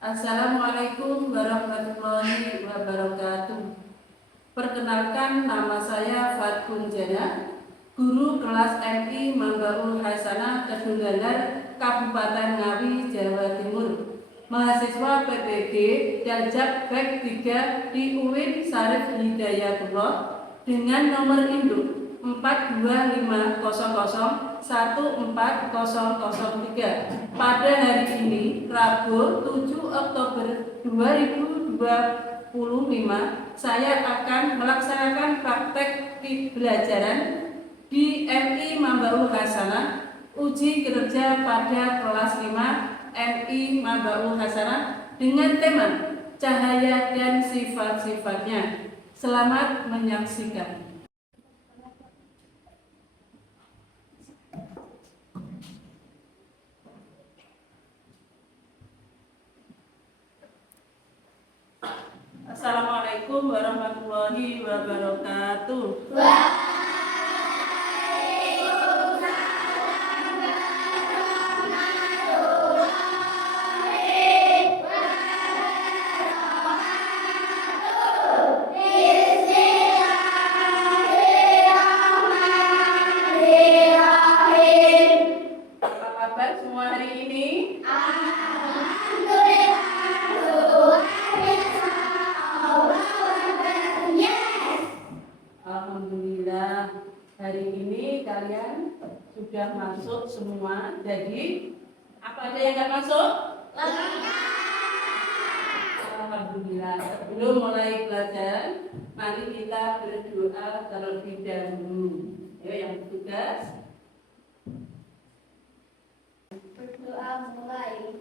Assalamualaikum warahmatullahi wabarakatuh. Perkenalkan, nama saya Fatkun Jana, guru kelas MI Mambaul Hasanah Kedunggalar, Kabupaten Ngawi, Jawa Timur, mahasiswa PPG Daljak Bek 3 di UIN Syarif Hidayatullah dengan nomor induk 42500140003. Pada hari ini, Rabu 7 Oktober 2025, saya akan melaksanakan praktek pembelajaran di MI Mambaul Hasanah, uji kerja pada kelas 5 MI Mambaul Hasanah dengan tema cahaya dan sifat-sifatnya. Selamat menyaksikan. Assalamualaikum warahmatullahi wabarakatuh. Apa kabar semua hari ini? Alhamdulillah, hari ini kalian sudah masuk semua. Jadi, apa ada yang nggak masuk? Alhamdulillah. Sebelum mulai belajar, mari kita berdoa terlebih dahulu. Ayo yang bertugas. Berdoa mulai.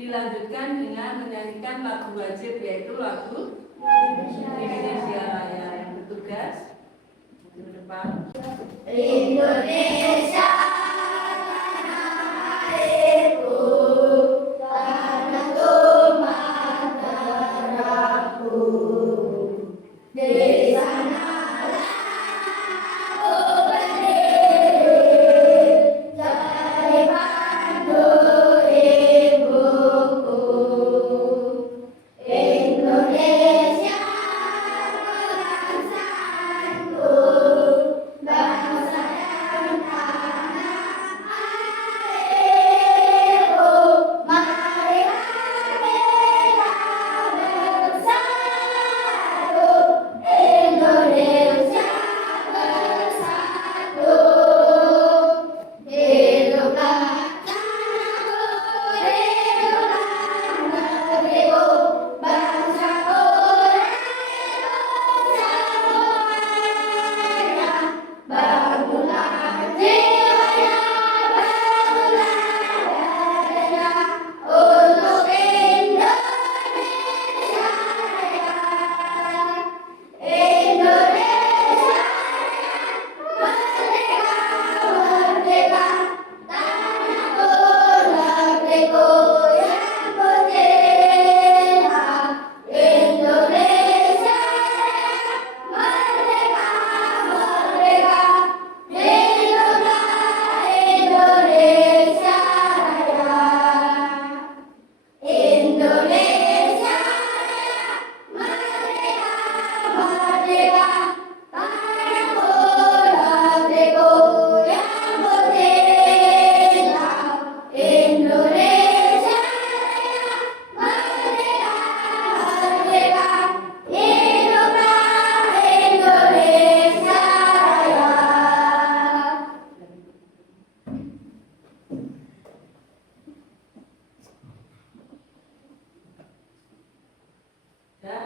Dilanjutkan dengan menyanyikan lagu wajib, yaitu lagu Indonesia Raya. Yang bertugas di depan. Indonesia tanah airku, tanah tumpah darahku. Di sanalah aku berdiri, jadi pandu ibuku. Indonesia bangsaku, bangsa dan tanah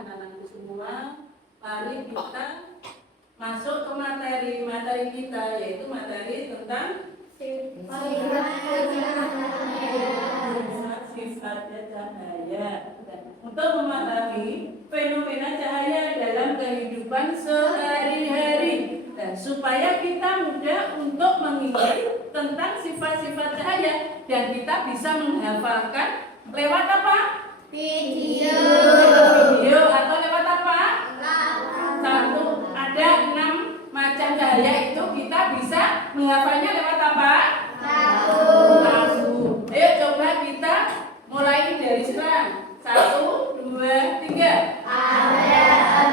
anak-anakku semua, mari kita masuk ke materi kita, yaitu materi tentang sifatnya cahaya. Untuk memahami fenomena cahaya dalam kehidupan sehari-hari, dan supaya kita mudah untuk mengingat tentang sifat-sifat cahaya dan kita bisa menghafalkan lewat apa? Video Atau lewat apa? Satu, ada 6 macam cahaya itu kita bisa menghafalnya lewat apa? Satu. Ayo coba kita mulai dari sekarang. 1, 2, 3. ada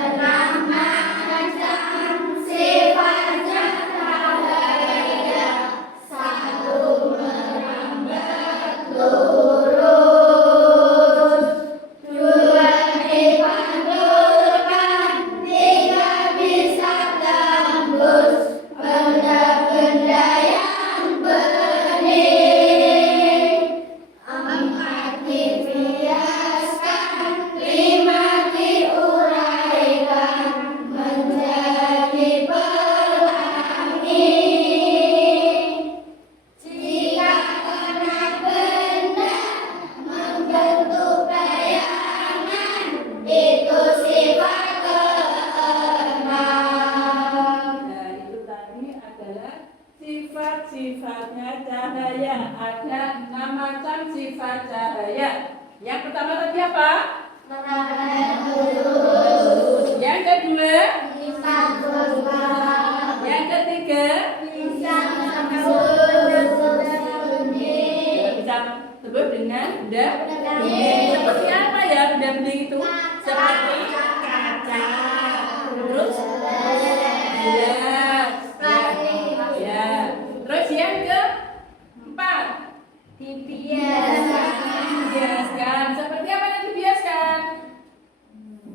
6 macam sifat cahaya, 1 merambat lurus, 2 dipantulkan, 3 bisa tembus benda-benda yang bening, 4 dibiaskan, 5 diuraikan menjadi pelangi. Jika kena benda membentuk bayangan, itu sifat keenam. Nah, itu tadi adalah sifat-sifatnya cahaya. Ada 6 macam sifat cahaya. Yang pertama tadi apa? Merambat lurus, Yang kedua? dipantulkan, Yang ketiga? bisa tembus bening. Bisa sebut dengan benda Bening. bening. Seperti apa ya benda bening itu? Seperti kaca. Terus gelas. Ya. Terus yang keempat? Dibiaskan. Seperti apa yang dibiaskan?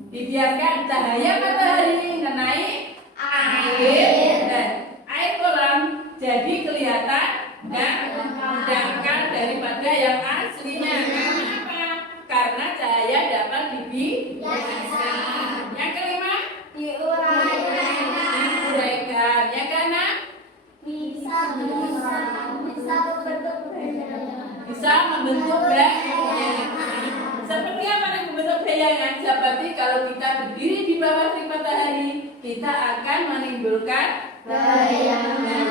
Dibiarkan cahaya matahari mengenai air dan air kolam jadi kelihatan dan dangkal daripada yang aslinya. Karena apa? Karena cahaya dapat dibiaskan. Yang kelima? Diuraikan. Yang keenam? Bisa berbentuk Bisa membentuk bayangan. Seperti apa yang membentuk bayangan? Seperti kalau kita berdiri di bawah terik matahari, kita akan menimbulkan bayangan.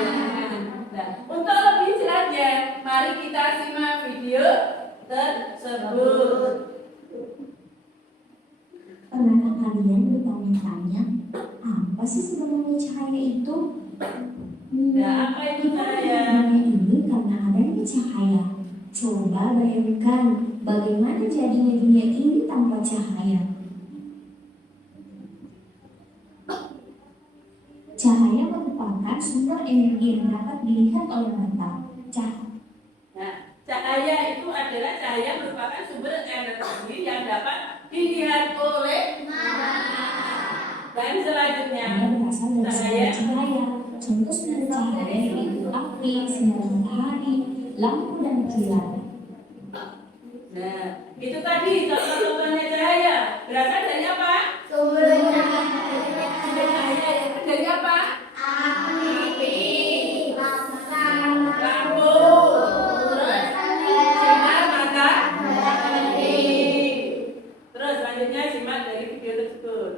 Nah, untuk lebih jelasnya, mari kita simak video tersebut. Pernahkah kalian bertanya-tanya, apa sih sebenarnya cahaya itu? Nah, apa itu Kita cahaya? mengenai ini karena adanya cahaya. Coba bayangkan bagaimana jadinya dunia ini tanpa cahaya. Cahaya merupakan sumber energi yang dapat dilihat oleh mata. Nah, cahaya itu adalah cahaya merupakan sumber energi yang dapat dilihat oleh dan selanjutnya Cahaya berasal dari cahaya sumber cahaya. Contoh sumber cahaya yaitu api, sinar matahari, lampu dan kilat. Nah, itu tadi contoh-contohnya cahaya. Berasal dari apa? sumber Sumber cahaya itu dari apa? api, Lampu. Terus sinar matahari. Terus selanjutnya simak dari video tersebut.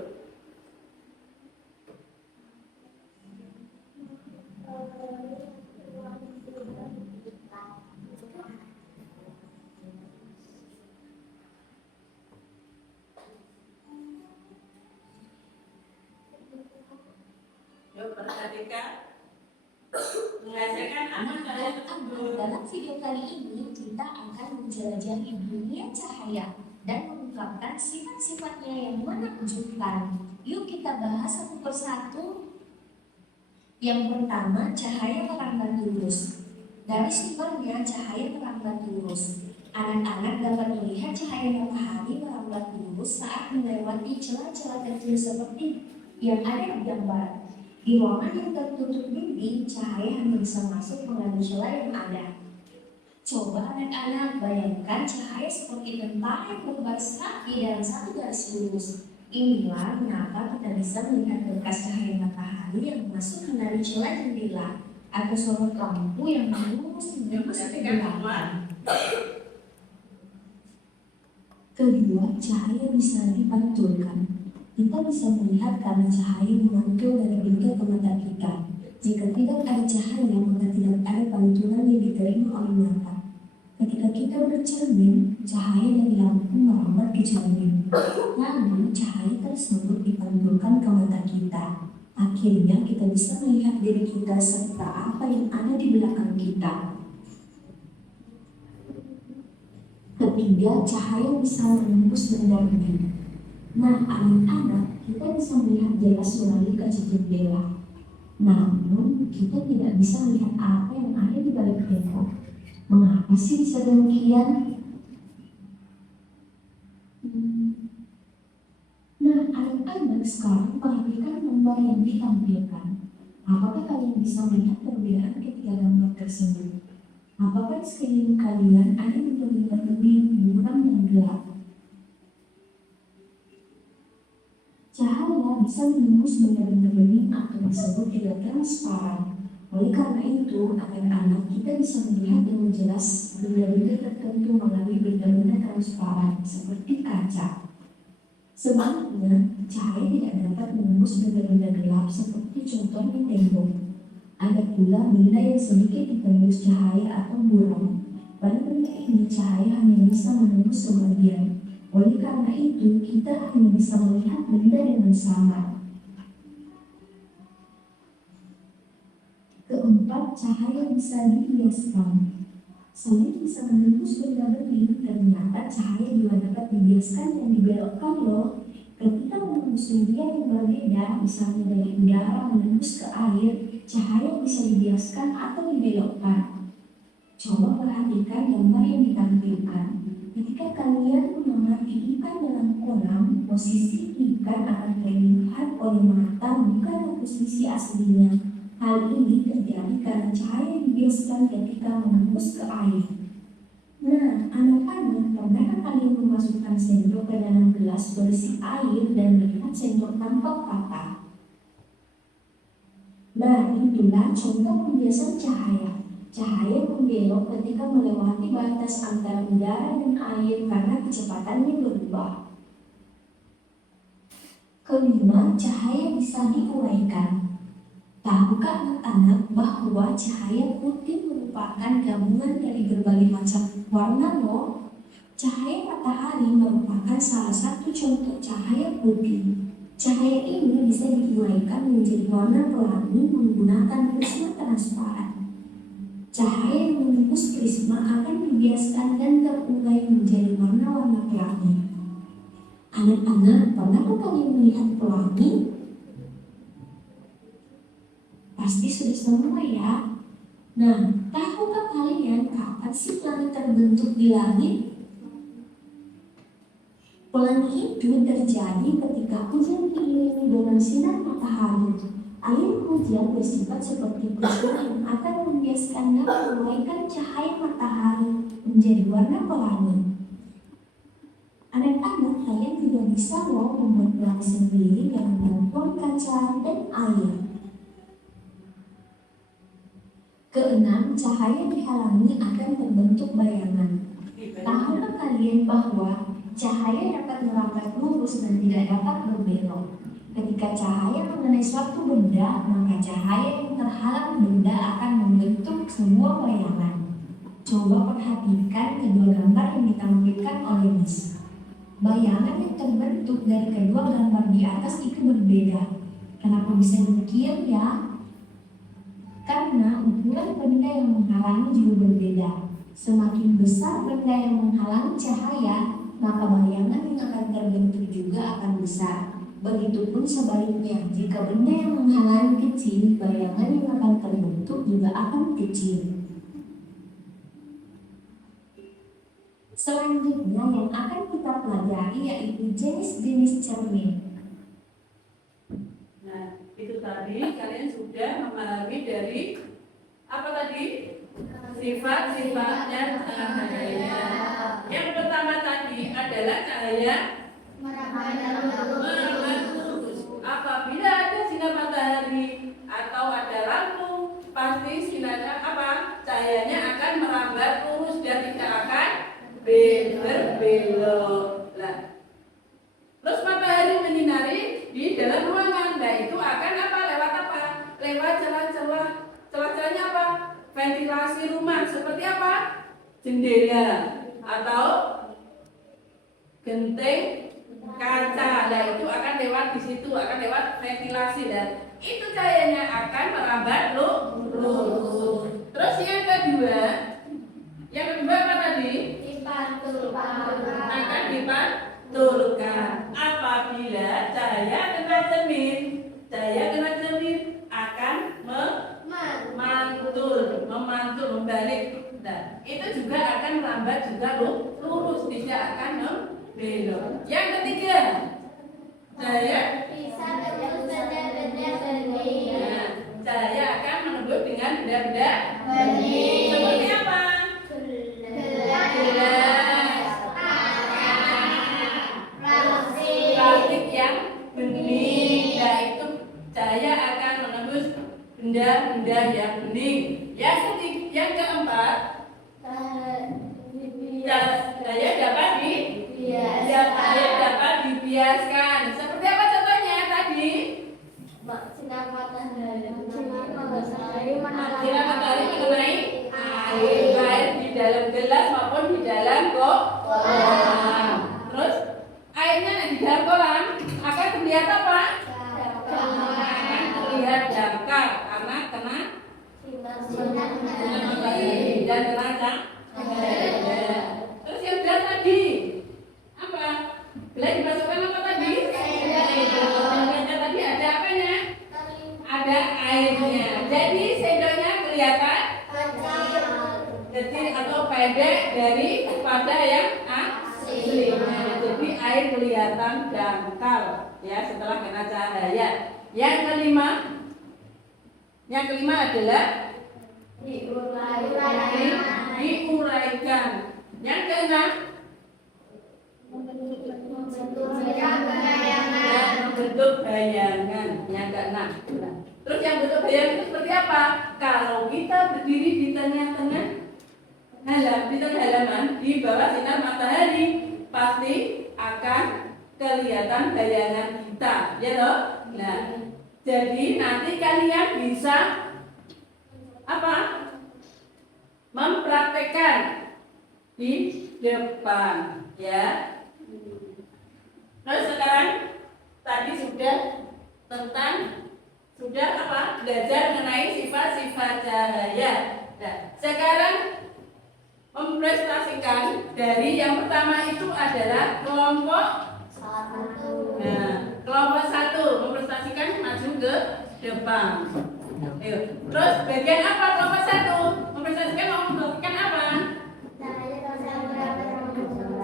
Yuk perhatikan. Menghasilkan apa cahaya tersebut? Dalam video kali ini kita akan menjelajahi dunia cahaya dan mengungkapkan sifat-sifatnya yang menakjubkan. Yuk kita bahas satu persatu. Yang pertama, cahaya merambat lurus. Dari sumbernya, cahaya merambat lurus. Anak-anak dapat melihat cahaya matahari merambat lurus saat melewati celah-celah kecil seperti yang ada di gambar. Di ruangan yang tertutup dinding, cahaya hanya bisa masuk melalui celah yang ada. Coba anak-anak bayangkan cahaya seperti tentara yang berbaris rapi dalam satu garis lurus. Inilah mengapa kita bisa melihat bekas cahaya matahari yang masuk dari celah jendela atau sorot lampu yang menembus kegelapan. Kedua, cahaya bisa dipantulkan. Kita bisa melihat karena cahaya memantul dari benda ke mata kita. Jika tidak ada cahaya, maka tidak ada pantulan yang diterima oleh mata. Ketika kita bercermin, cahaya dari lampu merambat ke cermin. Lalu cahaya tersebut dipantulkan ke mata kita. Akhirnya kita bisa melihat diri kita serta apa yang ada di belakang kita. Ketiga, cahaya bisa menembus benda-benda. Nah, anak-anak, kita bisa melihat jelas melalui kaca jendela. Namun, kita tidak bisa melihat apa yang ada di balik tembok. Mengapa sih bisa demikian? Nah, anak-anak sekarang perhatikan gambar yang ditampilkan. Apakah kalian bisa melihat perbedaan ketiga gambar tersebut? Apakah di sekeliling kalian ada benda-benda lebih buram dan gelap? Cahaya bisa menembus benda-benda bening atau disebut juga transparan. Oleh karena itu, anak-anak kita bisa melihat dengan jelas benda-benda tertentu melalui benda-benda transparan seperti kaca. Sebaliknya, cahaya tidak dapat menembus benda-benda gelap seperti contohnya tembok. Ada pula benda yang sedikit ditembus cahaya atau buram. Pada benda ini cahaya hanya bisa menembus sebagian. Oleh karena itu, kita hanya bisa melihat benda dengan samar. Keempat, cahaya bisa dibiaskan. Selain bisa menembus benda bening, ternyata cahaya juga dapat dibiaskan dan dibelokkan loh. Ketika menembus media yang berbeda, misalnya dari udara menembus ke air, cahaya bisa dibiaskan atau dibelokkan. Coba perhatikan gambar yang ditampilkan. Ketika kalian mengamati ikan dalam kolam, posisi ikan akan terlihat oleh mata bukan posisi aslinya. Hal ini terjadi karena cahaya dibiaskan ketika menembus ke air. Nah, anak-anak, pernahkah kalian memasukkan sendok ke dalam gelas berisi air dan melihat sendok tampak patah? Nah, inilah contoh pembiasan cahaya. Cahaya membelok ketika melewati batas antara udara dan air karena kecepatannya berubah. Kelima, cahaya bisa diuraikan. Tahukah anak-anak bahwa cahaya putih merupakan gabungan dari berbagai macam warna loh? Cahaya matahari merupakan salah satu contoh cahaya putih. Cahaya ini bisa diuraikan menjadi warna pelangi menggunakan prisma transparan. Cahaya yang menembus prisma akan dibiaskan dan terurai menjadi warna-warna pelangi. Anak-anak, pernahkah kalian melihat pelangi? Pasti sudah semua ya. Nah, tahukah kalian kapan sih pelangi terbentuk di langit? Pelangi itu terjadi ketika hujan diiringi dengan sinar matahari. Air hujan bersifat seperti prisma yang akan membiaskan dan menguraikan cahaya matahari menjadi warna pelangi. Anak-anak, kalian juga bisa loh membuat pelangi sendiri dengan bantuan kaca dan air. Keenam, cahaya dihalangi akan terbentuk bayangan. Tahukah kalian bahwa cahaya dapat merambat lurus dan tidak dapat berbelok? Ketika cahaya mengenai suatu benda, maka cahaya yang terhalang benda akan membentuk sebuah bayangan. Coba perhatikan kedua gambar yang ditampilkan oleh Miss. Bayangan yang terbentuk dari kedua gambar di atas itu berbeda. Kenapa bisa demikian ya? Karena ukuran benda yang menghalangi juga berbeda. Semakin besar benda yang menghalangi cahaya, maka bayangan yang akan terbentuk juga akan besar. Begitupun sebaliknya, jika benda yang menghalangi kecil, bayangan yang akan terbentuk juga akan kecil. Selanjutnya yang akan kita pelajari yaitu jenis-jenis cermin. Nah, itu tadi kalian sudah memahami dari apa tadi? Sifat-sifatnya cahaya. Yang pertama tadi adalah cahaya Merambat cahayanya akan merambat lurus dan tidak akan berbelok. Nah, terus matahari menyinari di dalam ruangan. Nah, itu akan apa? Lewat apa? Lewat celah-celah. Celah-celahnya apa? Ventilasi rumah. Seperti apa? Jendela atau genting kaca. Nah, itu akan lewat di situ, akan lewat ventilasi dan itu cahayanya akan merambat lurus. Terus yang kedua apa tadi? Akan dipantulkan. Apabila cahaya kena cermin, akan memantul, membalik. Nah, itu juga akan merambat juga lurus, tidak akan membelok. Yang ketiga, cahaya cahaya akan menembus dengan benda-benda seperti apa? Plastik yang bening. Nah, itu cahaya akan menembus benda-benda yang bening. Yang keempat, cahaya dapat dibiaskan. Seperti apa contohnya tadi? Sinar matahari mengenai air di dalam gelas maupun di dalam kolam. Terus airnya di dalam kolam akan terlihat apa? Akan terlihat dangkal karena kena sinar matahari dan kena cahaya. Terus yang gelas tadi apa? Gelas dimasukkan apa tadi? Tadi ada apanya? Ada airnya. Jadi sendoknya kelihatan kecil atau pendek daripada yang aslinya. Jadi air kelihatan dangkal ya setelah kena cahaya. Yang kelima adalah diuraikan. Yang keenam membentuk bayangan. Yang keenam. Terus yang bentuk bayangan itu seperti apa? Kalau kita berdiri di tengah-tengah halaman di bawah sinar matahari, pasti akan kelihatan bayangan kita, ya loh. Nah, jadi nanti kalian bisa apa? Mempraktekkan di depan, ya. Terus sekarang tadi sudah apa? Belajar mengenai sifat-sifat cahaya. Nah, sekarang mempresentasikan dari yang pertama itu adalah kelompok 1. Nah, kelompok 1 mempresentasikan maju ke depan. Ayo. Terus bagian apa kelompok 1? Mempresentasikan apa?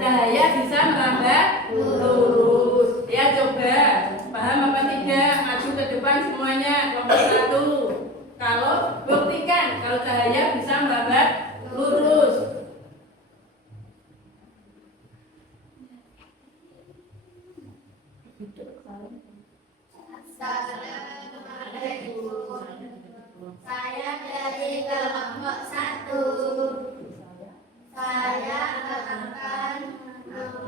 Cahaya bisa merambat lurus. Ya, coba paham apa tidak? Maju ke depan semuanya. Kelompok 1. Kalau buktikan kalau cahaya bisa merambat lurus. Saya dari kelompok 1. Saya akan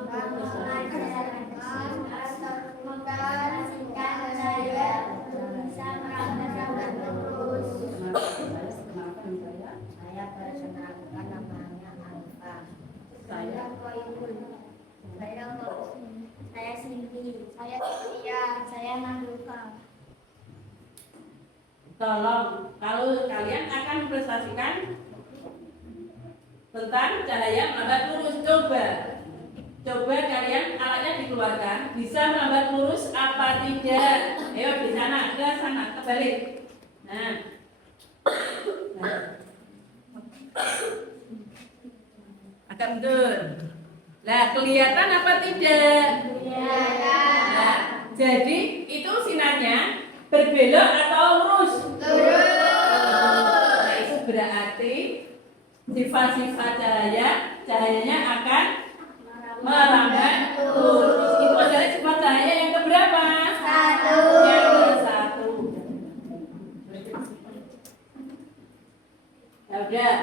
mengajarkan saya bisa merambat lurus. Saya perkenalkan namanya Alfa. Saya Koibul. Saya Cindy. Saya Tia. Saya Nandufa. Tolong, kalau kalian akan mempresentasikan tentang cahaya merambat lurus, coba kalian alatnya dikeluarkan, bisa merambat lurus apa tidak? Ayo di sana, ke sana, kebalik. Nah. Agak mundur. Nah, kelihatan apa tidak? Kelihatan. Nah, jadi itu sinarnya berbelok atau lurus? Nah, itu berarti sifat-sifat cahayanya akan merambat lurus. Itu adalah sifat cahaya yang keberapa? 1. Yang ke-1. Ya udah.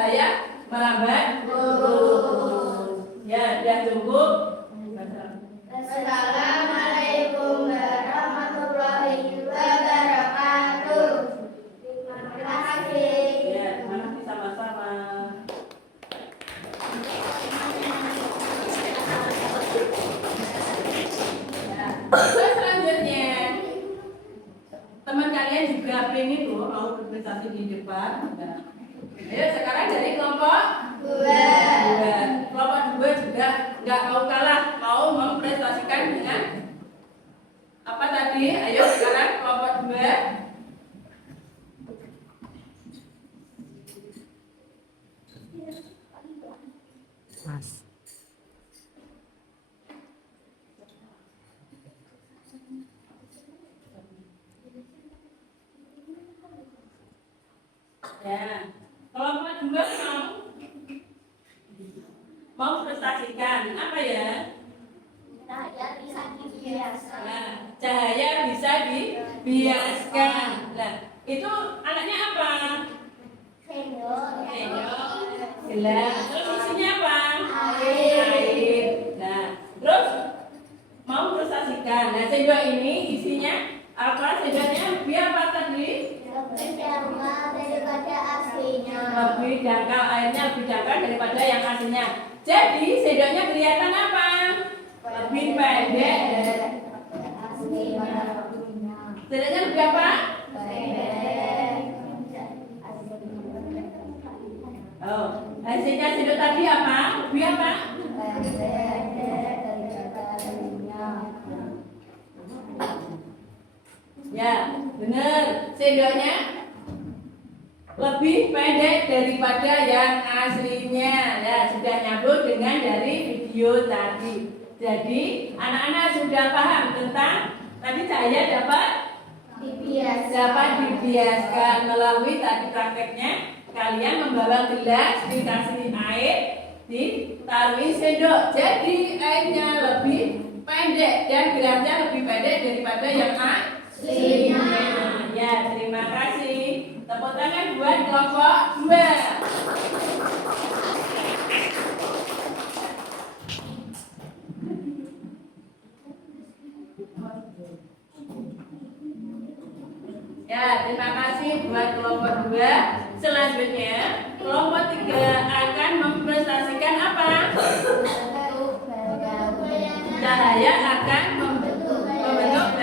cahaya melambat lurus. Ya, sudah cukup. Assalamualaikum warahmatullahi wabarakatuh. Terima kasih. Ya, terima kasih sama-sama. Ya, terus selanjutnya teman kalian juga pengen tuh mau berprestasi di depan. Nah, ayo sekarang dari kelompok Dua. kelompok dua juga nggak mau kalah, mau memprestasikan dengan apa tadi? Ayo sekarang kelompok dua. Mas. Ya, kelompok dua mau prestasikan apa ya? Saya bisa dibiasakan. Nah, cahaya bisa dibiaskan. Nah, itu anaknya apa? Sendok. Gelas. Terus isinya apa? Air. Air. Nah, terus mau prestasikan. Nah, sendok ini isinya apa? Sendoknya lebih apa tadi? Lebih dangkal daripada aslinya. Lebih dangkal, airnya lebih dangkal daripada yang aslinya. Jadi sendoknya kelihatan apa? Lebih pendek. Aslinya. Sendoknya lebih apa? Oh, hasilnya sendok tadi apa? Lebih apa? Ya, benar. Sendoknya lebih pendek daripada yang aslinya. Ya, sudah nyambung dengan dari video tadi. Jadi, anak-anak sudah paham tentang tadi cahaya dapat dibiaskan melalui tadi prakteknya. Kalian membawa gelas, dikasih air, ditaruhi sendok. Jadi airnya lebih pendek dan gelasnya lebih pendek daripada yang aslinya. Ya, terima kasih. Tepuk tangan buat kelompok 2. Ya, terima kasih buat kelompok 2. Selanjutnya, kelompok 3 akan memprestasikan apa? Cahaya akan membentuk bayangan.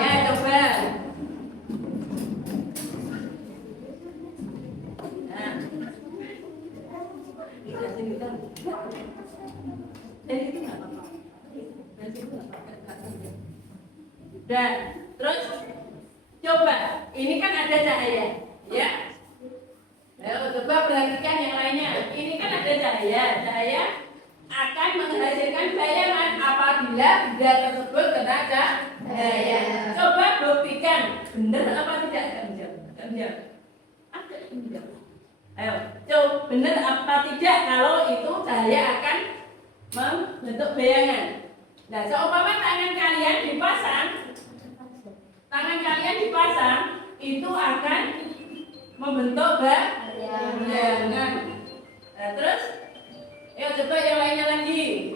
Ya, coba. Nah. Dari itu nggak apa-apa. Dari situ nggak apa-apa. Dan terus coba, ini kan ada cahaya, ya. Ayo coba perhatikan yang lainnya. Ini kan ada cahaya. Cahaya akan menghasilkan bayangan apabila benda tersebut kena cahaya. Coba buktikan, benar apa tidak? Jam. Ada ini. Ayo, coba benar apa tidak kalau itu cahaya akan membentuk bayangan. Nah, seumpama tangan kalian dipasang, itu akan membentuk bayangan. Nah, terus, ayo coba yang lainnya lagi.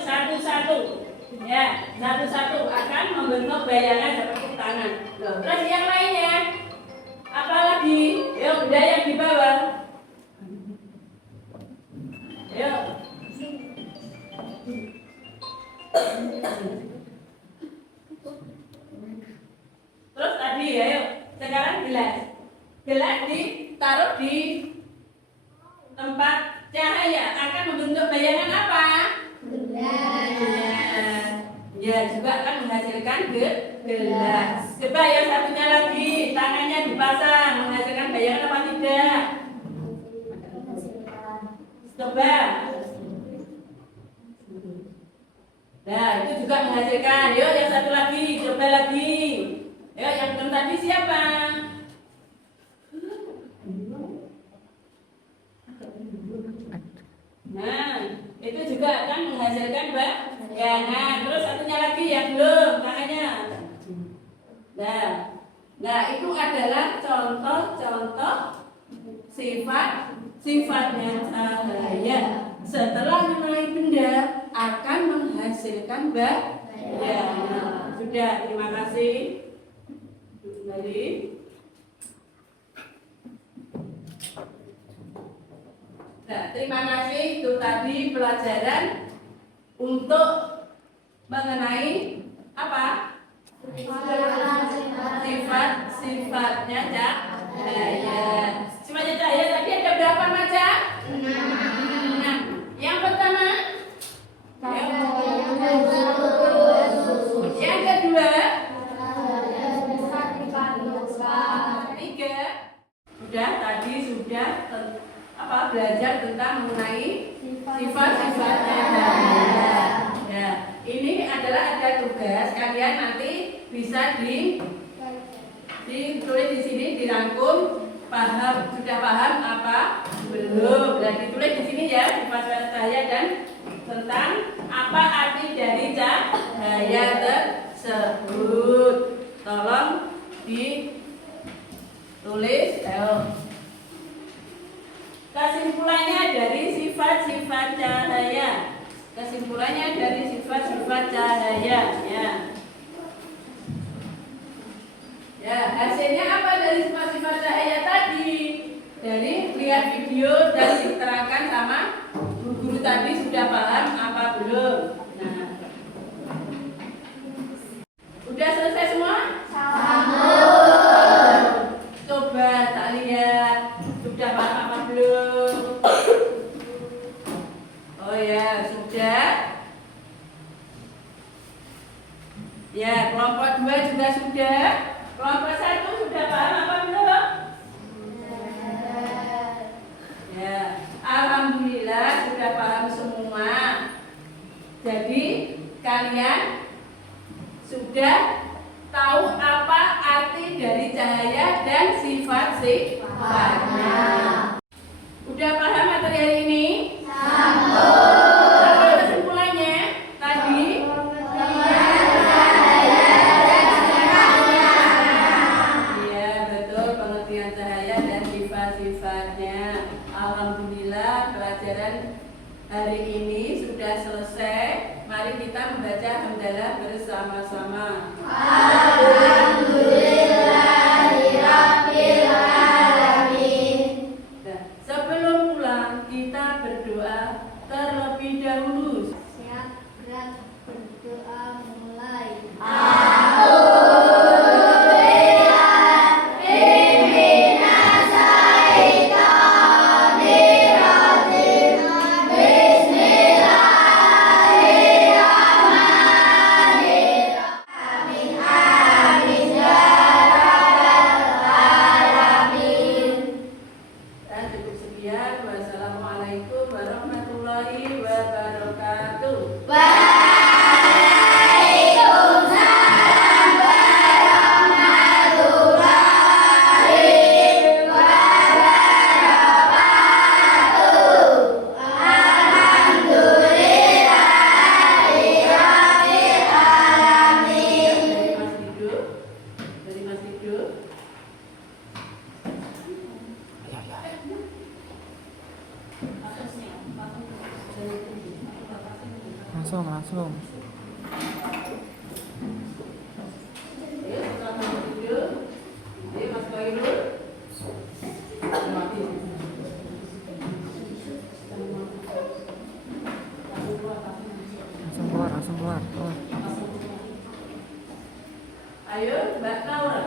Satu-satu. Ya, satu-satu akan membentuk bayangan seperti tangan. Loh, terus yang lainnya, apalagi? Ayo, benda yang di bawah. Ayo. Terus tadi, ayo. Sekarang gelas. Gelas ditaruh di tempat cahaya akan membentuk bayangan apa? Ya, juga akan menghasilkan gelas. Coba yang satunya lagi, tangannya dipasang, menghasilkan bayangan apa tidak? Coba. Nah, itu juga menghasilkan. Yuk, yang satu lagi, coba lagi. Yuk, yang belum tadi siapa? Nah, itu juga akan menghasilkan bayangan. Terus satunya lagi yang belum, tangannya. Nah itu adalah contoh-contoh sifatnya cahaya. Setelah mengenai benda akan menghasilkan benda. Sudah, terima kasih. Kembali. Nah, terima kasih. Itu tadi pelajaran untuk mengenai apa? Sifat-sifatnya cahaya. Sifatnya cahaya tadi ada berapa macam? 6. Yang pertama? Yang kedua? 3. Sudah belajar tentang mengenai sifat-sifatnya cahaya. Ya, ini adalah ada tugas kalian nanti bisa ditulis di sini, dirangkum. Sudah paham apa? Belum. Dan ditulis di sini ya sifat cahaya dan tentang apa arti dari cahaya tersebut. Tolong ditulis. Kesimpulannya dari sifat-sifat cahaya. Kesimpulannya dari sifat-sifat cahaya. Ya, hasilnya apa dari sifat-sifat cahaya tadi? Dari lihat video dan diterangkan sama guru tadi sudah paham apa belum? Nah, udah selesai semua? Coba tak lihat sudah paham apa belum? Oh ya, sudah. Ya, kelompok 2 juga sudah. Kelompok 1 sudah paham apa belum? Ya, alhamdulillah sudah paham semua. Jadi kalian sudah tahu apa arti dari cahaya dan sifat-sifatnya. Udah paham materi hari ini? Apa kesimpulannya tadi? Iya, betul, pengertian cahaya dan sifat-sifatnya. Alhamdulillah pelajaran hari ini sudah selesai. Mari kita membaca hamdalah bersama-sama. Sebelum pulang kita berdoa terlebih dahulu. Siap, gerak, berdoa mulai. Dan cukup sekian. Wassalamualaikum warahmatullahi wabarakatuh. Dari Mas Dido. Langsung. Mas Bayu. Langsung keluar. Ayo, Mbak Laura.